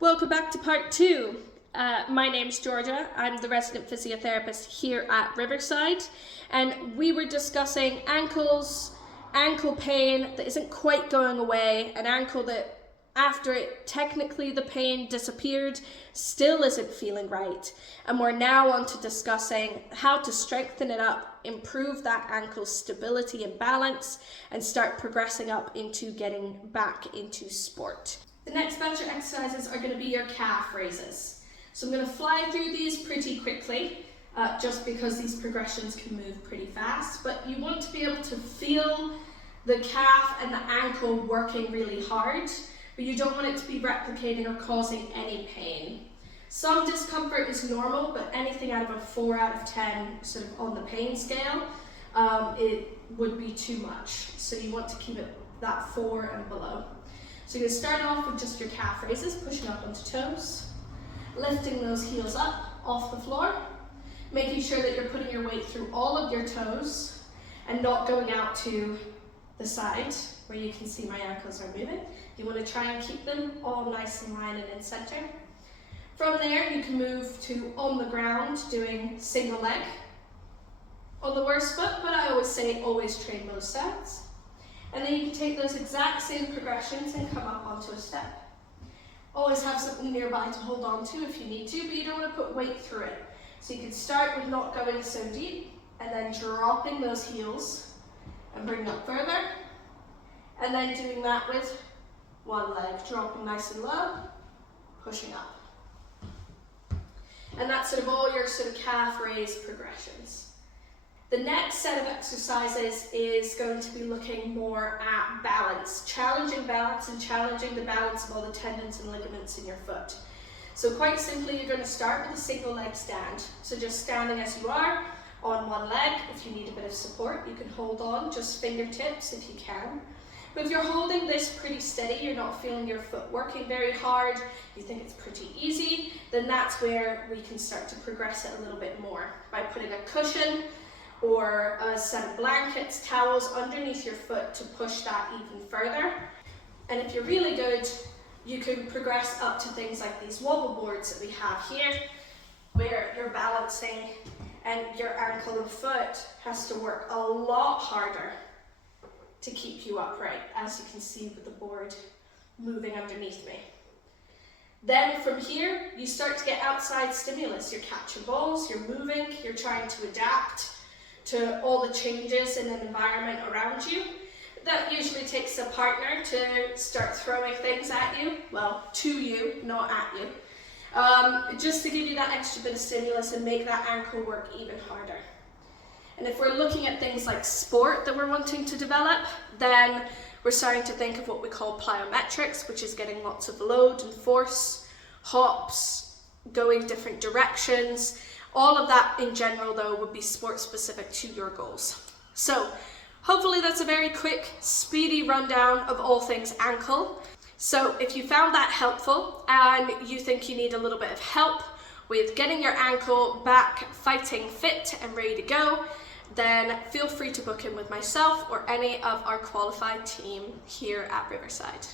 Welcome back to part two. My name's Georgia. I'm the resident physiotherapist here at Riverside, and we were discussing ankles, ankle pain that isn't quite going away, an ankle that after it technically the pain disappeared still isn't feeling right. And we're now on to discussing how to strengthen it up, improve that ankle's stability and balance, and start progressing up into getting back into sport. The next batch of exercises are going to be your calf raises. So I'm going to fly through these pretty quickly, just because these progressions can move pretty fast, but you want to be able to feel the calf and the ankle working really hard, but you don't want it to be replicating or causing any pain. Some discomfort is normal, but anything out of a 4 out of 10 sort of on the pain scale, it would be too much. So you want to keep it that 4 and below. So you're going to start off with just your calf raises, pushing up onto toes, lifting those heels up off the floor, making sure that you're putting your weight through all of your toes and not going out to the side where you can see my ankles are moving. You want to try and keep them all nice and line and in center. From there, you can move to on the ground, doing single leg on the worst foot, but I always say always train both sides. And then you can take those exact same progressions and come up onto a step. Always have something nearby to hold on to if you need to, but you don't want to put weight through it. So you can start with not going so deep, and then dropping those heels and bringing up further. And then doing that with one leg, dropping nice and low, pushing up. And that's sort of all your sort of calf raise progressions. The next set of exercises is going to be looking more at balance, challenging balance and challenging the balance of all the tendons and ligaments in your foot. So quite simply, you're going to start with a single leg stand. So just standing as you are on one leg. If you need a bit of support, you can hold on, just fingertips if you can. But if you're holding this pretty steady, you're not feeling your foot working very hard, you think it's pretty easy, then that's where we can start to progress it a little bit more by putting a cushion or a set of blankets, towels underneath your foot to push that even further. And if you're really good, you can progress up to things like these wobble boards that we have here, where you're balancing and your ankle and foot has to work a lot harder to keep you upright, as you can see with the board moving underneath me. Then from here, you start to get outside stimulus. You're catching balls, you're moving, you're trying to adapt to all the changes in an environment around you. That usually takes a partner to start throwing things at you, well, to you, not at you, just to give you that extra bit of stimulus and make that ankle work even harder. And if we're looking at things like sport that we're wanting to develop, then we're starting to think of what we call plyometrics, which is getting lots of load and force, hops, going different directions. All of that in general, though, would be sport specific to your goals. So hopefully that's a very quick, speedy rundown of all things ankle. So if you found that helpful and you think you need a little bit of help with getting your ankle back fighting fit and ready to go, then feel free to book in with myself or any of our qualified team here at Riverside.